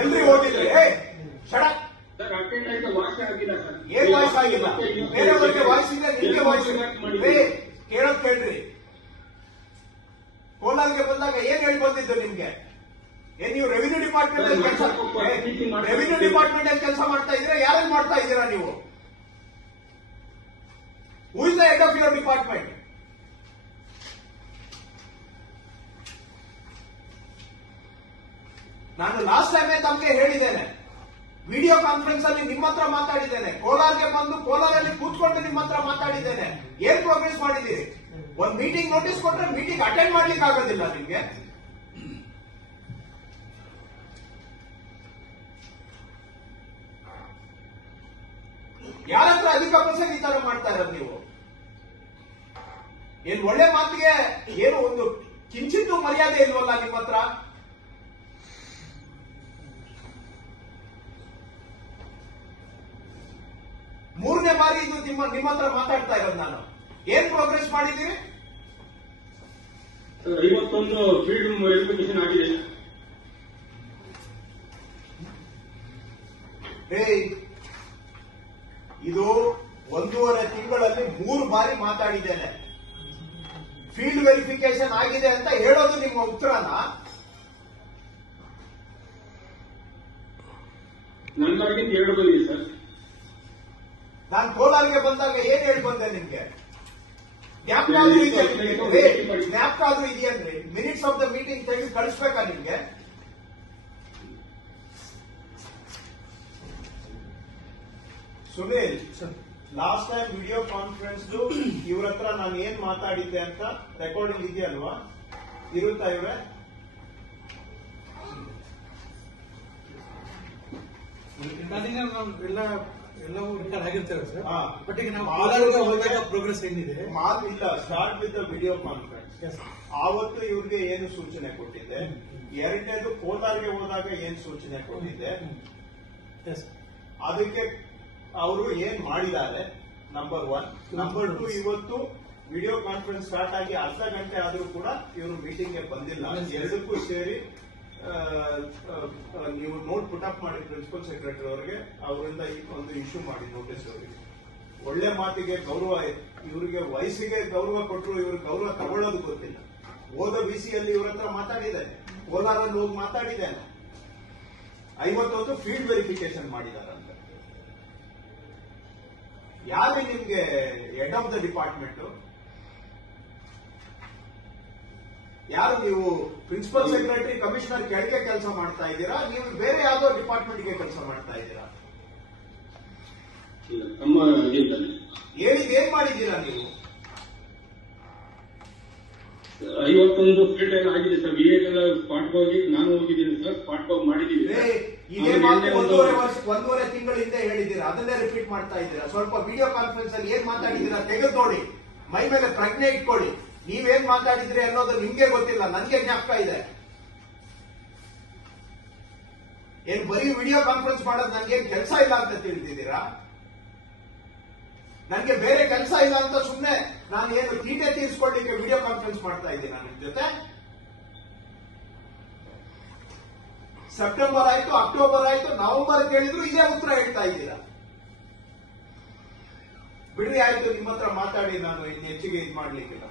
ಎಲ್ರಿ ಹೋಗಿದ್ರಿ ಶಡ ಏನ್ ವಾಯ್ಸ್ ಆಗಿಲ್ಲ ಬೇರೆಯವರಿಗೆ ವಾಯ್ಸ್ ಇದೆ ನಿಮ್ಗೆ ವಾಯ್ಸ್ ಇದೆ ಕೇಳೋದ್ ಕೇಳ್ರಿ ಕೋಲಾರ್ಗೆ ಬಂದಾಗ ಏನ್ ಹೇಳಿ ಬಂದಿದ್ದು ನಿಮ್ಗೆ ಏನ್ ನೀವು ರೆವಿನ್ಯೂ ಡಿಪಾರ್ಟ್ಮೆಂಟ್ ಅಲ್ಲಿ ಕೆಲಸ ಮಾಡ್ತಾ ಇದ್ರೆ ಯಾರಲ್ಲಿ ಮಾಡ್ತಾ ಇದ್ದೀರಾ ನೀವು who is the head of your department ನಾನು ಲಾಸ್ಟ್ ಟೈಮೇ ತಮಗೆ ಹೇಳಿದ್ದೇನೆ ವಿಡಿಯೋ ಕಾನ್ಫರೆನ್ಸ್ ಅಲ್ಲಿ ನಿಮ್ಮ ಹತ್ರ ಮಾತಾಡಿದ್ದೇನೆ ಕೋಲಾರ್ಗೆ ಬಂದು ಕೋಲಾರಲ್ಲಿ ಕೂತ್ಕೊಂಡು ನಿಮ್ಮ ಹತ್ರ ಮಾತಾಡಿದ್ದೇನೆ ಏನ್ ಪ್ರೋಗ್ರೆಸ್ ಮಾಡಿದ್ದೀರಿ ಒಂದು ಮೀಟಿಂಗ್ ನೋಟಿಸ್ ಕೊಟ್ರೆ ಮೀಟಿಂಗ್ ಅಟೆಂಡ್ ಮಾಡ್ಲಿಕ್ಕೆ ಆಗೋದಿಲ್ಲ ನಿಮ್ಗೆ ಯಾರತ್ರ ಅಧಿಕ ಪ್ರಸಂಗ ಈ ತರ ಮಾಡ್ತಾ ಇರೋದು ನೀವು ಏನ್ ಒಳ್ಳೆ ಮಾತಿಗೆ ಏನು ಒಂದು ಕಿಂಚಿತ್ತು ಮರ್ಯಾದೆ ಇಲ್ವಲ್ಲ ನಿಮ್ಮ ಹತ್ರ ಮೂರನೇ ಬಾರಿ ಇದು ನಿಮ್ಮ ಹತ್ರ ಮಾತಾಡ್ತಾ ಇರೋದು ನಾನು ಏನ್ ಪ್ರೋಗ್ರೆಸ್ ಮಾಡಿದ್ದೀರಿ 51 ಫೀಲ್ಡ್ ವೆರಿಫಿಕೇಶನ್ ಆಗಿದೆ ಇದು 1.5 ತಿಂಗಳಲ್ಲಿ 3 ಬಾರಿ ಮಾತಾಡಿದ್ದೇನೆ ಫೀಲ್ಡ್ ವೆರಿಫಿಕೇಶನ್ ಆಗಿದೆ ಅಂತ ಹೇಳೋದು ನಿಮ್ಮ ಉತ್ತರನ ನನ್ನವರೆಗಿಂತ 2 ಬಂದಿದೆ ಸರ್ ನಾನು ಕೋಲಾರ್ಗೆ ಬಂದಾಗ ಏನ್ ಹೇಳಿ ಬಂದೆ ನಿಮ್ಗೆ ಜ್ಞಾಪಕ ಆದ್ರೂ ಇದೆಯನ್ರಿ ಮಿನಿಟ್ಸ್ ಆಫ್ ದ ಮೀಟಿಂಗ್ ತೆಗೆದು ಕಳಿಸ್ಬೇಕಾ ನಿಮ್ಗೆ Sunil last time video conference ಇವ್ರ ಹತ್ರ ನಾನು ಏನ್ ಮಾತಾಡಿದ್ದೆ ಅಂತ ರೆಕಾರ್ಡಿಂಗ್ ಇದೆಯಲ್ವಾ ಇರುತ್ತಾ ಇವ್ರೆ ಎಲ್ಲವೂ ರೆಕಾರ್ಡ್ ಆಗಿರ್ತೇವೆ ಸರ್ ಹಾ. ಬಟ್ ಈಗ ನಾವು ಕೋಲಾರಿಗೆ ಹೋದಾಗ ಪ್ರೋಗ್ರೆಸ್ ಏನಿದೆ ಇಲ್ಲ start with the video conference ಆವತ್ತು ಇವ್ರಿಗೆ ಏನು ಸೂಚನೆ ಕೊಟ್ಟಿದ್ದೆ ಎರಡನೇದು ಕೋಲಾರ್ಗೆ ಹೋದಾಗ ಏನ್ ಸೂಚನೆ ಕೊಟ್ಟಿದ್ದೆ ಅದಕ್ಕೆ ಅವರು ಏನ್ ಮಾಡಿದ್ದಾರೆ ನಂಬರ್ 1 ನಂಬರ್ 2 ಇವತ್ತು ವಿಡಿಯೋ ಕಾನ್ಫರೆನ್ಸ್ ಸ್ಟಾರ್ಟ್ ಆಗಿ ಅರ್ಧ ಗಂಟೆ ಆದ್ರೂ ಕೂಡ ಇವರು ಮೀಟಿಂಗ್ ಗೆ ಬಂದಿಲ್ಲ ಎರಡಕ್ಕೂ ಸೇರಿ ನೀವು ನೋಟ್ ಪುಟ್ ಅಪ್ ಮಾಡಿ ಪ್ರಿನ್ಸಿಪಲ್ ಸೆಕ್ರೆಟರಿ ಅವರಿಗೆ ಅವರಿಂದ ಒಂದು ಇಶ್ಯೂ ಮಾಡಿ ನೋಟಿಸ್ ಅವರಿಗೆ ಒಳ್ಳೆ ಮಾತಿಗೆ ಗೌರವ ಇವರಿಗೆ ವಯಸ್ಸಿಗೆ ಗೌರವ ಕೊಟ್ಟರು ಇವ್ರಿಗೆ ಗೌರವ ತಗೊಳ್ಳೋದು ಗೊತ್ತಿಲ್ಲ ಹೋದ ಬಿಸಿಯಲ್ಲಿ ಇವ್ರ ಹತ್ರ ಮಾತಾಡಿದ್ದೇನೆ ಕೋಲಾರಲ್ಲಿ ಹೋಗಿ ಮಾತಾಡಿದ್ದೇನೆ 51 ಫೀಲ್ಡ್ ವೆರಿಫಿಕೇಶನ್ ಮಾಡಿದಾರಂತ ಯಾರು ನಿಮ್ಗೆ ಹೆಡ್ ಆಫ್ ದ ಡಿಪಾರ್ಟ್ಮೆಂಟ್ ಯಾರು ನೀವು ಪ್ರಿನ್ಸಿಪಲ್ ಸೆಕ್ರೆಟರಿ ಕಮಿಷನರ್ ಕೆಳಗೆ ಕೆಲಸ ಮಾಡ್ತಾ ಇದ್ದೀರಾ ನೀವು ಬೇರೆ ಯಾವುದೋ ಡಿಪಾರ್ಟ್ಮೆಂಟ್ಗೆ ಕೆಲಸ ಮಾಡ್ತಾ ಇದ್ದೀರಾ ಹೇಳಿದ್ ಏನ್ ಮಾಡಿದ್ದೀರಾ ನೀವು 51 ಫೀಲ್ಡ್ ಎಲ್ಲ ಆಗಿದೆ ಸರ್ ವಿಎಲ್ಲ ಸ್ಪಾಟ್ ಹೋಗಿ ನಾನು ಹೋಗಿದ್ದೀನಿ ಸರ್ ಸ್ಪಾಟ್ ಹೋಗಿ ಮಾಡಿದ್ದೀವಿ ಇದೇ ಮಾತು 1.5 ತಿಂಗಳ ಹಿಂದೆ ಹೇಳಿದ್ದೀರಾ ಅದನ್ನೇ ರಿಪೀಟ್ ಮಾಡ್ತಾ ಇದ್ದೀರಾ ಸ್ವಲ್ಪ ವಿಡಿಯೋ ಕಾನ್ಫರೆನ್ಸ್ ಅಲ್ಲಿ ಏನ್ ಮಾತಾಡಿದ್ದೀರಾ ತೆಗೆದು ನೋಡಿ ಮೈ ಮೇಲೆ ಪ್ರಜ್ಞೆ ಇಟ್ಕೊಳ್ಳಿ ನೀವೇನ್ ಮಾತಾಡಿದ್ರಿ ಅನ್ನೋದು ನಿಮ್ಗೆ ಗೊತ್ತಿಲ್ಲ ನನ್ಗೆ ಜ್ಞಾಪಕ ಇದೆ ಏನ್ ಬರೀ ವಿಡಿಯೋ ಕಾನ್ಫರೆನ್ಸ್ ಮಾಡೋದು ನನ್ಗೆ ಕೆಲಸ ಇಲ್ಲ ಅಂತ ತಿಳಿದಿದ್ದೀರಾ ನನ್ಗೆ ಬೇರೆ ಕೆಲಸ ಇಲ್ಲ ಅಂತ ಸುಮ್ಮನೆ ನಾನು ಏನು ತೀಟೆ ತೀರಿಸ್ಕೊಳ್ಳಿಕ್ಕೆ ವಿಡಿಯೋ ಕಾನ್ಫರೆನ್ಸ್ ಮಾಡ್ತಾ ಇದ್ದೀನಿ ನಿಮ್ ಜೊತೆ ಸೆಪ್ಟೆಂಬರ್ ಆಯ್ತು ಅಕ್ಟೋಬರ್ ಆಯ್ತು ನವೆಂಬರ್ ಕೇಳಿದ್ರು ಇದೇ ಉತ್ತರ ಹೇಳ್ತಾ ಇದ್ದೀರಾ ಬಿಡ್ರಿ ಆಯ್ತು ನಿಮ್ಮ ಹತ್ರ ಮಾತಾಡಿ ನಾನು ಇನ್ನು ಹೆಚ್ಚಿಗೆ ಇದು ಮಾಡ್ಲಿಕ್ಕಿಲ್ಲ